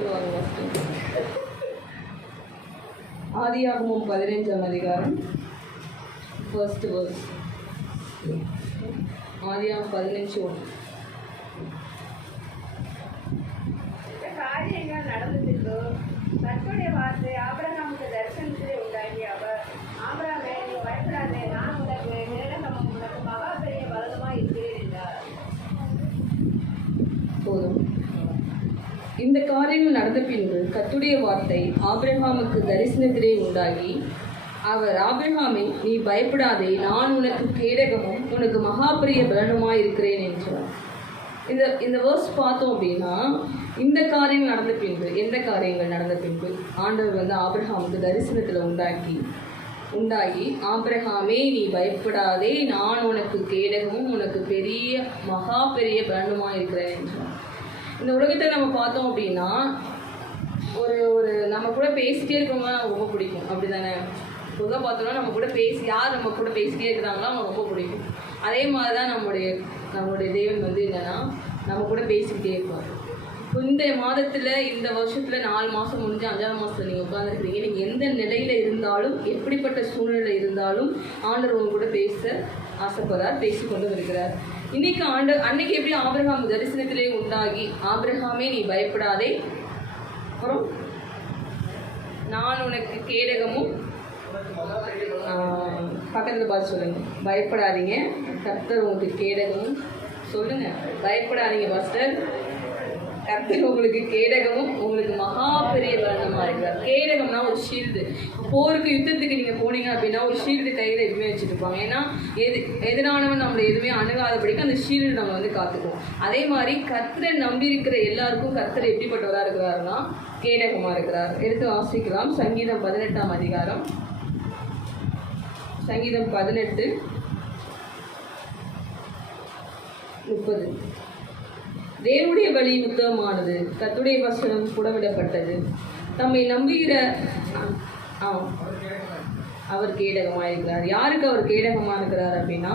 சொல்லுவாங்க. ஆதியாகமம் 15ஆம் அதிகாரம் 1st verse. ஆதியாகமம் 15:1. காரியங்கள் நடந்ததில்லோ கர்த்தருடைய வார்த்தை ஆபிரகாமுக்கு தரிசனத்திலே உண்டாகி அவர், ஆபிரகாமே, நீ பயப்படாதே, நான் உனக்கு கேடகமும் உனக்கு மகா பெரிய பலனுமாய் இருக்கிறேன் என்றார். போதும். இந்த காரியங்கள் நடந்த பின்பு கர்த்தருடைய வார்த்தை ஆபிரகாமுக்கு தரிசனத்திலே உண்டாகி அவர், ஆபிரகாமே, நீ பயப்படாதே, நான் உனக்கு கேடகமும் உனக்கு மகா பெரிய பலனுமாய் இருக்கிறேன் என்றார். இந்த வேர்ஸ் பார்த்தோம் அப்படின்னா, இந்த காரியங்கள் நடந்த பின்பு, எந்த காரியங்கள் நடந்த பின்பு ஆண்டவர் வந்து ஆபிரகாமுக்கு தரிசனத்தில் உண்டாகி ஆபிரகாமே, நீ பயப்படாதே, நான் உனக்கு கேடகமும் உனக்கு பெரிய மகா பெரிய பலனுமாக இருக்கிறேன் என்றார். இந்த உலகத்தை நம்ம பார்த்தோம் அப்படின்னா, ஒரு நம்ம கூட பேசிட்டே இருக்கவங்க ரொம்ப பிடிக்கும், அப்படி தானே? பொதுவாக பார்த்தோம்னா நம்ம கூட யார் நம்ம கூட பேசிட்டே இருக்கிறாங்களோ அவங்க ரொம்ப பிடிக்கும். அதே மாதிரி தான் நம்மளுடைய தேவன் வந்து என்னென்னா நம்ம கூட பேசிக்கிட்டே இருப்பார். இந்த மாதத்தில், இந்த வருஷத்தில் 4 மாதம் முடிஞ்சு 5ஆம் மாதத்தில் நீங்கள் உட்காந்துருக்கிறீங்க. நீங்கள் எந்த நிலையில் இருந்தாலும், எப்படிப்பட்ட சூழ்நிலை இருந்தாலும் ஆண்டவர் உங்க கூட பேச ஆசைப்படுறார், பேசிக்கொண்டு இருக்கிறார். இன்னைக்கு அன்னைக்கு எப்படி ஆபிரகாம் தரிசனத்திலே உண்டாகி, ஆபிரகாமே, நீ பயப்படாதே, அப்புறம் நான் உனக்கு கேடகமும், பக்கத்தில் பார்த்து சொல்லுங்க, பயப்படாதீங்க, கர்த்தர் உங்களுக்கு கேடகமும். சொல்லுங்க, பயப்படாதீங்க பாஸ்டர், கர்த்தர் உங்களுக்கு கேடகமும் உங்களுக்கு மகா பெரிய பலனுமா இருக்கிறார். கேடகம்னா ஒரு ஷீல்டு. போருக்கு, யுத்தத்துக்கு நீங்கள் போனீங்க அப்படின்னா ஒரு ஷீல்டு கையில் எதுவுமே வச்சுட்டு இருப்பாங்க. ஏன்னா எதிரானவன் நம்மளை எதுவுமே அணுகாதபடிக்கு அந்த ஷீல்டு நம்ம வந்து காத்துக்குவோம். அதே மாதிரி கர்த்தரை நம்பி இருக்கிற எல்லாருக்கும் கர்த்தர் எப்படிப்பட்டவராக இருக்கிறாருன்னா கேடகமாக இருக்கிறார். எடுத்து வாசிக்கலாம். சங்கீதம் 18ஆம் அதிகாரம், சங்கீதம் 18:30. தேவனுடைய வழி உத்தமமானது, கர்த்தருடைய வசனம் புடமிடப்பட்டது, தம்மை நம்புகிற அவர் கேடகமாக இருக்கிறார். யாருக்கு அவர் கேடகமாக இருக்கிறார் அப்படின்னா,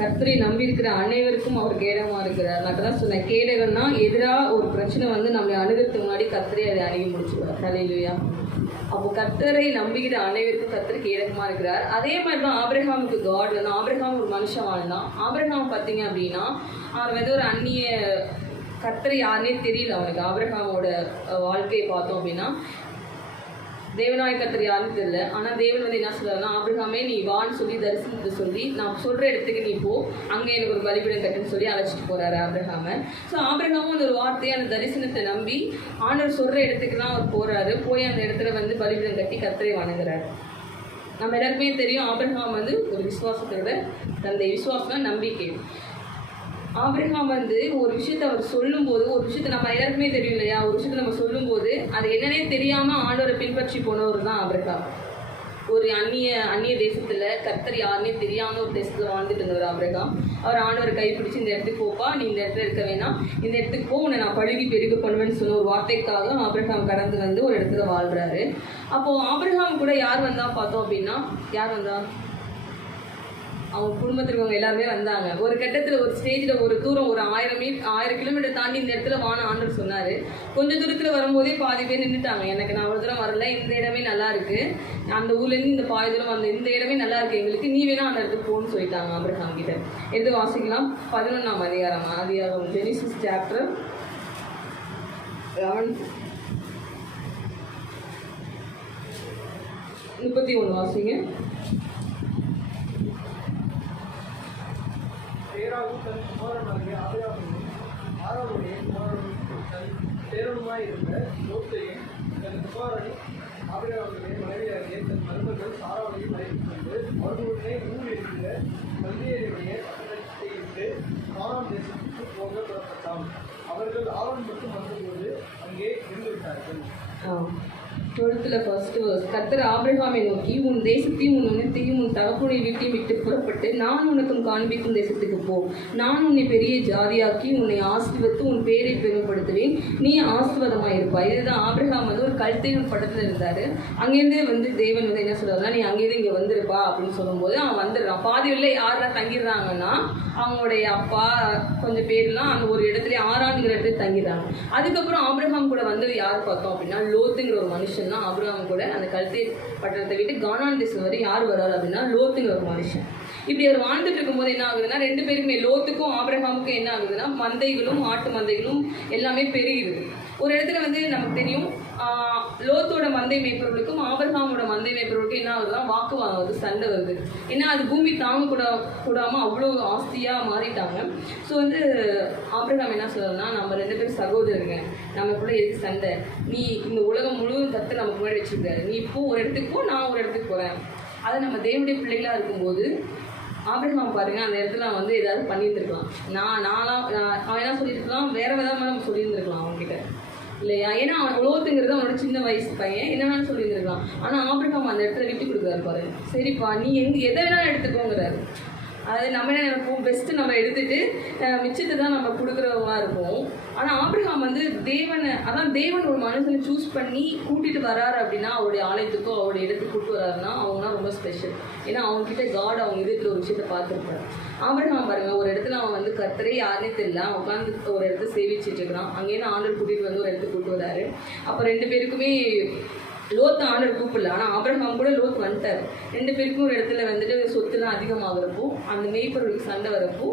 கர்த்தரை நம்பியிருக்கிற அனைவருக்கும் அவர் கேடகமாக இருக்கிறார். நான் தான் சொன்னேன், கேடகம்னா எதிராக ஒரு பிரச்சனை வந்து நம்மளை அணுகிறதுக்கு முன்னாடி கர்த்தரை அதை அணுகி முடிச்சுடுவார். ஹல்லேலூயா. அப்போ கர்த்தரை நம்புகிற அனைவருக்கும் கர்த்தர் கேடகமாக இருக்கிறார். அதே மாதிரி தான் ஆபிரகாமுக்கு காட் வந்து, ஆபிரகாம் ஒரு மனுஷன் வாழ்ந்தான். ஆபிரகாம் பார்த்தீங்க அப்படின்னா அவன் வந்து ஒரு அந்நிய, கர்த்தர் யாருன்னே தெரியல அவனுக்கு. ஆபிரகாமோட வாழ்க்கையை பார்த்தோம் அப்படின்னா தேவனாய கர்த்தர் யாருன்னு தெரியல. ஆனால் தேவன் வந்து என்ன சொல்றாருன்னா, ஆபிரகாமே, நீ வான்னு சொல்லி தரிசனத்தை சொல்லி, நான் சொல்கிற இடத்துக்கு நீ போ, அங்கே எனக்கு ஒரு பலிபீடம் கட்டுன்னு சொல்லி அழைச்சிட்டு போகிறாரு ஆபிரகாமை. ஸோ ஆபிரகாமும் அந்த ஒரு வார்த்தையை, அந்த தரிசனத்தை நம்பி ஆண்டவர் சொல்கிற இடத்துக்குலாம் அவர் போகிறாரு. போய் அந்த இடத்துல வந்து பலிபீடம் கட்டி கர்த்தரை வணங்குறாரு. நம்ம எல்லாருக்குமே தெரியும், ஆபிரகாம் வந்து ஒரு விசுவாசத்தோட தந்தை. விசுவாசம் நம்பிக்கை. ஆபிரகாம் வந்து ஒரு விஷயத்தை அவர் சொல்லும்போது, ஒரு விஷயத்தை நம்ம எல்லாருக்குமே தெரியும் இல்லையா, ஒரு விஷயத்தை நம்ம சொல்லும்போது அது என்னன்னே தெரியாமல் ஆண்டவரை பின்பற்றி போனவர் தான் ஆபிரகாம். ஒரு அந்நிய தேசத்தில் கர்த்தர் யாருன்னே தெரியாமல் ஒரு தேசத்தில் வாழ்ந்துட்டு இருந்தவர் ஆபிரகாம். அவர் ஆண்டவரை கைப்பிடிச்சு, இந்த இடத்துக்கு போப்பா, நீ இந்த இடத்துல இருக்க வேணாம், இந்த இடத்துக்கு போ, உன்னை நான் பழுகி பெருக பண்ணுவேன்னு சொன்ன ஒரு வார்த்தைக்காக ஆபிரகாம் கடந்து வந்து ஒரு இடத்துல வாழ்கிறாரு. அப்போது ஆபிரகாம் கூட யார் வந்தா பார்த்தோம் அப்படின்னா, யார் வந்தா? அவங்க குடும்பத்தில் இருக்கவங்க எல்லாருமே வந்தாங்க. ஒரு கட்டத்தில், ஒரு ஸ்டேஜில், ஒரு தூரம், ஒரு 1000 கிலோமீட்டர் தாண்டி இந்த இடத்துல வான ஆண்டவர் சொன்னார். கொஞ்சம் தூரத்தில் வரும்போதே பாதி பேர் நின்றுட்டாங்க. நான் அவ்வளோ தூரம் வரல, இந்த இடமே நல்லா இருக்குது, அந்த ஊர்லேருந்து இந்த பாதி தூரம் வந்த இந்த இடமே நல்லா இருக்குது எங்களுக்கு, நீ வேணா அந்த இடத்துக்கு போகணும்னு சொல்லிட்டாங்க ஆபிரகாம் கிட்ட. எடுத்து வாசிக்கலாம். 11ஆம் அதிகாரம், ஆதியாகமம், ஜெனிசிஸ் சாப்டர் 11:31 வாசிங்க. தன் குமாரனாகிய ஆபிரகாமையும் ஆரோனுடைய குமாரனும் தன் பேரனுமாய் இருந்த லோத்தையும் தன் குமாரன் ஆபிரகாமுடைய மனைவியாகிய தன் மருமகள் சாராவையும் அழைத்துக் கொண்டு அவர்களுடனே ஊர் இருக்கிற கல்தியருடைய பட்டணத்தை விட்டு கானான் தேசத்துக்கு போக புறப்பட்டான். அவர்கள் ஆரோன் மட்டும் வந்தபோது அங்கே இருந்து விட்டார்கள். 12th first verse. கர்த்தர் ஆபிரகாமை நோக்கி, உன் தேசத்தையும் உன் இனத்தையும் உன் தகப்பனுடைய வீட்டையும் விட்டு புறப்பட்டு நான் உனக்கும் காண்பிக்கும் தேசத்துக்கு போ. நான் உன்னை பெரிய ஜாதியாக்கி உன்னை ஆசீர்வதித்து உன் பேரை பெருமைப்படுத்துவேன், நீ ஆசீர்வாதமாக இருப்பாய். இதுதான் ஆபிரகாம் வந்து ஒரு கல்தேவன் படத்தில் இருந்தார். அங்கேருந்தே வந்து தேவன் வந்து என்ன சொல்கிறாருன்னா, நீ அங்கேயிருந்து இங்கே வந்துருப்பா அப்படின்னு சொல்லும்போது அவன் வந்துடுறான். பாதியில் யாரெல்லாம் தங்கிடுறாங்கன்னா, அவங்களுடைய அப்பா கொஞ்சம் பேர்லாம் அந்த ஒரு இடத்துல ஆறாங்கிற இடத்துல தங்கிடுறாங்க. அதுக்கப்புறம் ஆபிரகாம் கூட வந்தது யார் பார்த்தோம் அப்படின்னா, லோத்துங்கிற ஒரு மனுஷன் தான் ஆபிரகாம் கூட அந்த கல்தே பட்டணத்தை விட்டு கானான் தேசம் வரை யார் வராரு அப்படின்னா, லோத்துங்கிற ஒரு மனுஷன். இப்படி அவர் வாழ்ந்துட்டு இருக்கும்போது என்ன ஆகுதுன்னா, ரெண்டு பேருக்குமே லோத்துக்கும் ஆபிரகாமுக்கும் என்ன ஆகுதுன்னா, மந்தைகளும் ஆட்டு மந்தைகளும் எல்லாமே பெருகிடுது. ஒரு இடத்துல வந்து நமக்கு தெரியும், லோத்தோட மந்தை மேய்ப்பவர்களுக்கும் ஆபிரகாமோட மந்தை மேய்ப்பவர்களுக்கும் என்ன ஆகுதுன்னா, வாக்குவாதம் வருது, சண்டை வருது. ஏன்னா அது பூமி தாங்க கூடாமல் அவ்வளோ ஆஸ்தியாக மாறிட்டாங்க. ஸோ வந்து ஆபிரகாம் என்ன சொல்றதுன்னா, நம்ம ரெண்டு பேரும் சகோதரருங்க, நமக்குள்ள எதுக்கு சண்டை, நீ இந்த உலகம் முழுவதும் தத்து நமக்கு முன்னாடி வச்சுருக்காரு, நீ இப்போ ஒரு இடத்துக்கு போ, நான் ஒரு இடத்துக்கு போகிறேன். அதை நம்ம தேவனுடைய பிள்ளைகளாக இருக்கும்போது ஆபிரகாம் பாருங்க, அந்த இடத்துல வந்து ஏதாவது பண்ணியிருந்துருக்கலாம். அவன் என்ன சொல்லியிருக்கலாம், வேற விதமாக நம்ம சொல்லியிருந்துருக்கலாம் அவங்ககிட்ட இல்லையா. ஏன்னா அவன் லோத்துங்கிறது அவனோட சின்ன வயசு பையன், என்னென்னு சொல்லியிருந்துருக்கலாம். ஆனால் ஆபிரகாம் அந்த இடத்துல விட்டு கொடுக்குறாரு பாரு, சரிப்பா நீ எதை வேணாலும் எடுத்துக்கோங்கிறாரு. அது நம்ம என்ன நினைப்போம், பெஸ்ட்டு நம்ம எடுத்துகிட்டு மிச்சத்தை தான் நம்ம கொடுக்குறவங்களா இருப்போம். ஆனால் ஆபிரகாம் வந்து தேவன் ஒரு மனுஷனை சூஸ் பண்ணி கூட்டிகிட்டு வராரு அப்படின்னா, அவருடைய ஆலயத்துக்கோ அவருடைய இடத்துக்கு கூப்பிட்டு வராருன்னா அவங்களாம் ரொம்ப ஸ்பெஷல். ஏன்னா அவங்ககிட்ட காட் அவங்க இதயத்தில் ஒரு விஷயத்தை பார்த்துருப்பாரு. ஆபிரகாம் பாருங்க, ஒரு இடத்துல அவன் வந்து கர்த்தரே யாருன்னே தெரியல, உட்காந்து ஒரு இடத்த சேவிச்சுட்டு இருக்கிறான். அங்கேருந்து ஆண்டவர் கூட்டிகிட்டு வந்து ஒரு இடத்துக்கு கூப்பிட்டு வராரு. அப்போ ரெண்டு பேருக்குமே லோத்து ஆண்டர் கூப்பிடல, ஆனால் ஆபிரகாம் கூட லோத் வந்துட்டார். ரெண்டு பேருக்கும் ஒரு இடத்துல வந்துட்டு சொத்துலாம் அதிகமாகிறப்போ, அந்த மேய்ப்பவர்களுக்கு சண்டை வரப்போ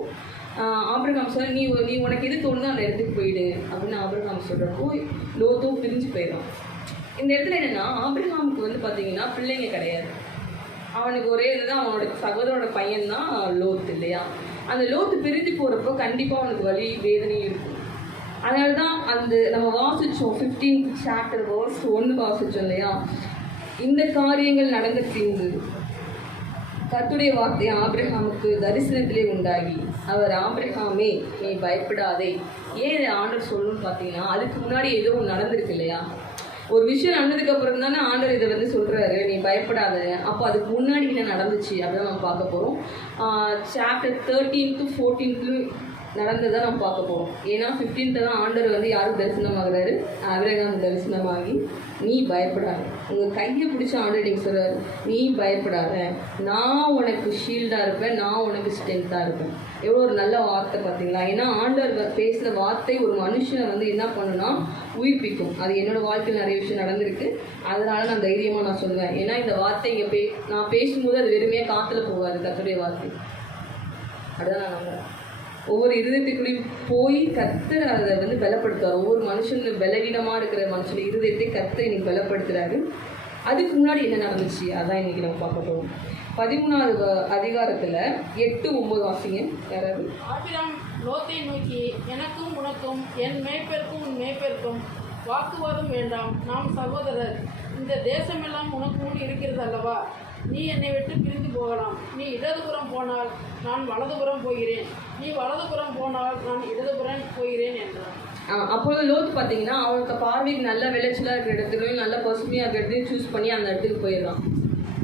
ஆபிரகாம் சொல்ல, நீ உனக்கு எது தோணுதோ அந்த இடத்துக்கு போயிடு அப்படின்னு ஆபிரகாம் சொல்கிறப்போ லோத்தும் பிரிஞ்சு போயிடும். இந்த இடத்துல என்னென்னா, ஆபிரகாமுக்கு வந்து பார்த்தீங்கன்னா பிள்ளைங்க கிடையாது. அவனுக்கு ஒரே இதுதான், அவனோட சகோதரோட பையன்தான் லோத்து இல்லையா. அந்த லோத்து பிரிஞ்சு போகிறப்போ கண்டிப்பாக அவனுக்கு வலி வேதனையும் இருக்கும். அதனால தான் அந்த நம்ம வாசித்தோம் 15th chapter verse 1 வாசித்தோம் இல்லையா. இந்த காரியங்கள் நடந்த பின்பு கர்த்தருடைய வார்த்தை ஆபிரகாமுக்கு தரிசனத்திலே உண்டாகி அவர், ஆபிரகாமே நீ பயப்படாதே. ஏன் ஆண்டவர் சொல்லணும்னு பார்த்தீங்கன்னா, அதுக்கு முன்னாடி ஏதோ ஒன்று நடந்திருக்கு இல்லையா. ஒரு விஷயம் நடந்ததுக்கு அப்புறம் தானே ஆண்டவர் இதை வந்து சொல்கிறாரு, நீ பயப்படாத. அப்போ அதுக்கு முன்னாடி என்ன நடந்துச்சு அப்படின்னு நம்ம பார்க்க போகிறோம். chapter 13 to 14 நடந்ததை நம்ம பார்க்க போகிறோம். ஏன்னா 15th தான் ஆண்டவர் வந்து யாருக்கு தரிசனமாகிறாரு, ஆபிரகாம் தரிசனமாகி நீ பயப்படாத, உங்கள் கையை பிடிச்ச ஆண்டவர் நீங்கள் சொல்கிறார், நீ பயப்படாத, நான் உனக்கு ஷீல்டாக இருப்பேன், நான் உனக்கு ஸ்ட்ரென்த்தாக இருப்பேன். எவ்வளோ ஒரு நல்ல வார்த்தை பார்த்தீங்களா. ஏன்னா ஆண்டவர் பேசுகிற வார்த்தை ஒரு மனுஷனை வந்து என்ன பண்ணுன்னா உயிர்ப்பிக்கும். அது என்னோடய வாழ்க்கையில் நிறைய விஷயம் நடந்திருக்கு. அதனால் நான் தைரியமாக நான் சொல்லுவேன். ஏன்னா இந்த வார்த்தை இங்கே நான் பேசும்போது அது வெறுமையாக காற்றுல போகாது. கர்த்தருடைய வார்த்தை அதுதான் நான் நம்புறேன். ஒவ்வொரு இருதயத்துக்குள்ளேயும் போய் கர்த்தர் அதை வந்து பலப்படுத்துவார். ஒவ்வொரு மனுஷனுக்கு பலவீனமாக இருக்கிற மனுஷன் இருதயத்தை கர்த்தர் இன்னைக்கு பலப்படுத்துகிறாரு. அதுக்கு முன்னாடி என்ன நடந்துச்சு அதான் இன்றைக்கி நம்ம பார்க்க போகிறோம். 13வது அதிகாரத்தில் 8-9 வாசிங்க யாராவது. ஆபிரகாம் லோத்தை நோக்கி, எனக்கும் உனக்கும் என் மேய்ப்பெருக்கும் உன் மேய்ப்பெருக்கும் வாக்குவாதம் வேண்டாம், நாம் சகோதரர். இந்த தேசமெல்லாம் உனக்கு முன் இருக்கிறது அல்லவா, நீ என்னை விட்டு பிரிந்து போகலாம். நீ இடதுபுறம் போனால் நான் வலதுபுறம் போகிறேன், நீ வலதுபுறம் போனால் நான் இடதுபுறம் போகிறேன் என்றான். அப்போது லோத்து பார்த்தீங்கன்னா அவனுக்கு பார்வைக்கு நல்ல விளைச்சலாக இருக்கிற இடத்துலையும் நல்ல பசுமையாக இருக்கிற இடத்தையும் சூஸ் பண்ணி அந்த இடத்துக்கு போயிடலாம்.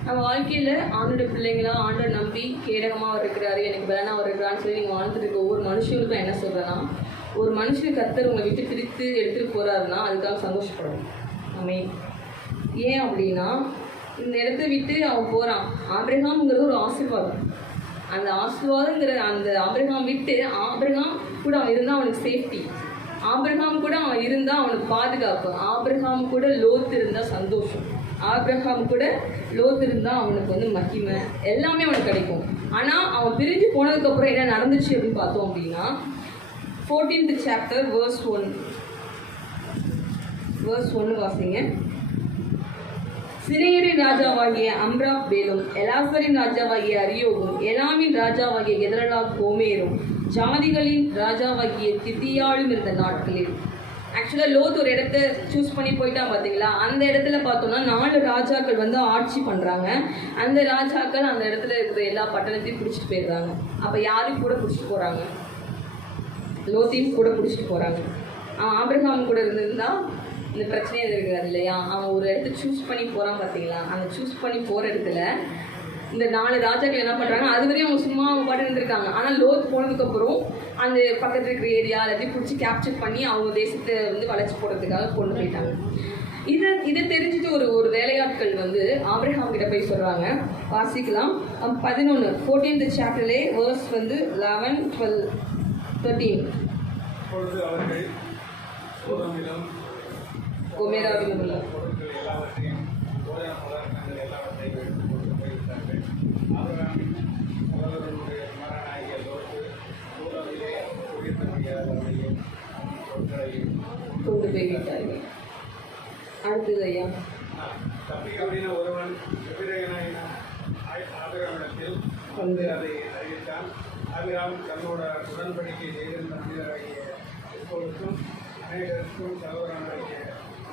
நம்ம வாழ்க்கையில் ஆண்டோட பிள்ளைங்களா ஆண்டோட நம்பி கேடகமாக இருக்கிறாரு, எனக்கு பலனாக இருக்கிறான்னு சொல்லி நீங்கள் வாழ்ந்துட்டு இருக்க ஒவ்வொரு மனுஷனுக்கும் என்ன சொல்கிறேன்னா, ஒரு மனுஷனுக்கு கர்த்தர் உங்களை விட்டு பிரித்து எடுத்துகிட்டு போகிறாருன்னா அதுக்காக சந்தோஷப்படணும். ஏன் அப்படின்னா, இந்த இடத்த விட்டு அவன் போகிறான். ஆபிரகாம்ங்கிறது ஒரு ஆசீர்வாதம். அந்த ஆசீர்வாதங்கிற அந்த ஆபிரகாம் விட்டு ஆபிரகாம் கூட அவன் இருந்தால் அவனுக்கு சேஃப்டி, ஆபிரகாம் கூட அவன் இருந்தால் அவனுக்கு பாதுகாப்பு, ஆபிரகாம் கூட லோத்து இருந்தால் சந்தோஷம், ஆபிரகாம் கூட லோத்து இருந்தால் அவனுக்கு வந்து மகிமை எல்லாமே அவனுக்கு கிடைக்கும். ஆனால் அவன் பிரிஞ்சு போனதுக்கப்புறம் என்ன நடந்துச்சு அப்படின்னு பார்த்தோம் அப்படின்னா, 14th chapter verse 1 வாசிங்க. சினையரின் ராஜாவாகிய அம்ராப்பேலும், எலாசரின் ராஜாவாகிய அரியோகும், எலாமின் ராஜாவாகிய கெதரலா கோமேரும், ஜாதிகளின் ராஜாவாகிய தித்தியாலும் இருந்த நாட்களில். ஆக்சுவலாக லோத் ஒரு இடத்த சூஸ் பண்ணி போயிட்டான் பார்த்தீங்களா. அந்த இடத்துல பார்த்தோம்னா 4 ராஜாக்கள் வந்து ஆட்சி பண்ணுறாங்க. அந்த ராஜாக்கள் அந்த இடத்துல இருக்கிற எல்லா பட்டணத்தையும் பிடிச்சிட்டு போயிடுறாங்க. அப்போ யாரும் கூட பிடிச்சிட்டு போகிறாங்க, லோத்தையும் கூட பிடிச்சிட்டு போகிறாங்க. ஆபிரகாம் கூட இருந்திருந்தால் இந்த பிரச்சனையே இருக்காது இல்லையா. அவன் ஒரு இடத்த சூஸ் பண்ணி போகிறான் பார்த்தீங்களா, அந்த சூஸ் பண்ணி போகிற இடத்துல இந்த 4 ராஜாக்கள் என்ன பண்ணுறாங்க, அது வரையும் அவங்க சும்மா அவங்க பாட்டு இருந்திருக்காங்க. ஆனால் லோத் போனதுக்கப்புறம் அந்த பக்கத்தில் இருக்கிற ஏரியா எல்லாத்தையும் பிடிச்சி கேப்சர் பண்ணி அவங்க தேசத்தை வந்து வளைச்சி போடுறதுக்காக கொண்டு போயிட்டாங்க. இதை தெரிஞ்சுட்டு ஒரு வேலையாட்கள் வந்து ஆபிரகாம் கிட்ட போய் சொல்கிறாங்க. வாசிக்கலாம் 14th சாப்டர்லே வேர்ஸ் வந்து 11, 12, 13. அப்பொழுது அவர்கள் சோதோமிலும் கொமோராவிலும் உள்ள பொருட்கள் எல்லாவற்றையும் போஜன பதார்த்தங்கள் எல்லாவற்றையும் எடுத்து கொண்டு போய்விட்டார்கள். ஆபிரகாமின் சகோதரனுடைய குமாரனாகிய லோத்து சோதோமிலே குடியிருக்க முடியாதவர்களையும் பொருட்களையும் கொண்டு போய் விட்டார்கள். அடுத்தது ஐயா, தப்பிக்கவின ஒருவன் எபிரேயனாயின ஆபிரகாமிடத்தில் வந்து அதை அறிவித்தான். ஆபிரகாம் தன்னோட உடன்படிக்கை செய்திருந்த மனிதராகிய எப்பொழுதும் அநேகருக்கும் சகோதரனாகிய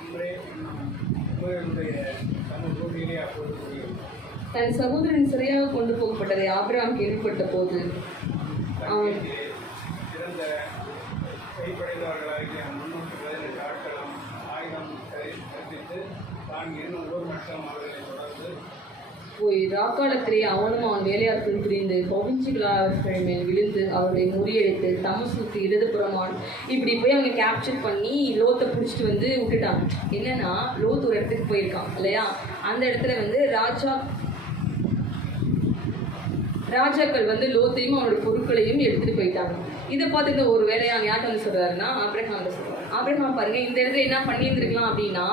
அம்ரே என்னுடைய தன் பூமியிலே அப்பொழுது கூறியிருந்தான். தன் சகோதரன் சிறையாக கொண்டு போகப்பட்டதை ஆபிரகாம் கேள்விப்பட்ட போது அவன் சிறந்த கைப்படைத்தவர்களாகிய 318 ஆட்களும் ஆயுதம் கற்பித்து தான் இன்னும் ஒரு மட்டம் அவர்களை தொடர்ந்து போய் ராக்காலத்திலே அவனும் அவன் வேலையாட்கள் புரிந்து பவிஞ்சுகளார்கள் மேல் விழுந்து அவர்களை முறியடித்து தமசுக்கு இடதுபுறமான் இப்படி போய் அவங்க கேப்சர் பண்ணி லோத்தை பிடிச்சிட்டு வந்து விட்டுட்டாங்க. என்னன்னா லோத் ஒரு இடத்துக்கு போயிருக்கான் இல்லையா, அந்த இடத்துல வந்து ராஜாக்கள் வந்து லோத்தையும் அவனோட பொருட்களையும் எடுத்துட்டு போயிட்டாங்க. இதை பார்த்துட்டு ஒரு வேலையான யார்கிட்ட வந்து சொல்றாருன்னா ஆபிரகாம் சொல்றாரு. ஆபிரகாம் பாருங்க, இந்த இடத்துல என்ன பண்ணியிருந்துருக்கலாம் அப்படின்னா,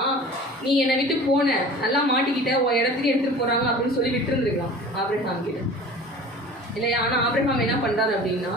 நீ என்னை விட்டு போன நல்லா மாட்டிக்கிட்ட உன் இடத்துக்கு எடுத்துட்டு போறாங்க அப்படின்னு சொல்லி விட்டு இருந்திருக்கலாம் ஆபிரகாம் கிட்ட இல்லையா. ஆனால் ஆபிரகாம் என்ன பண்றாரு அப்படின்னா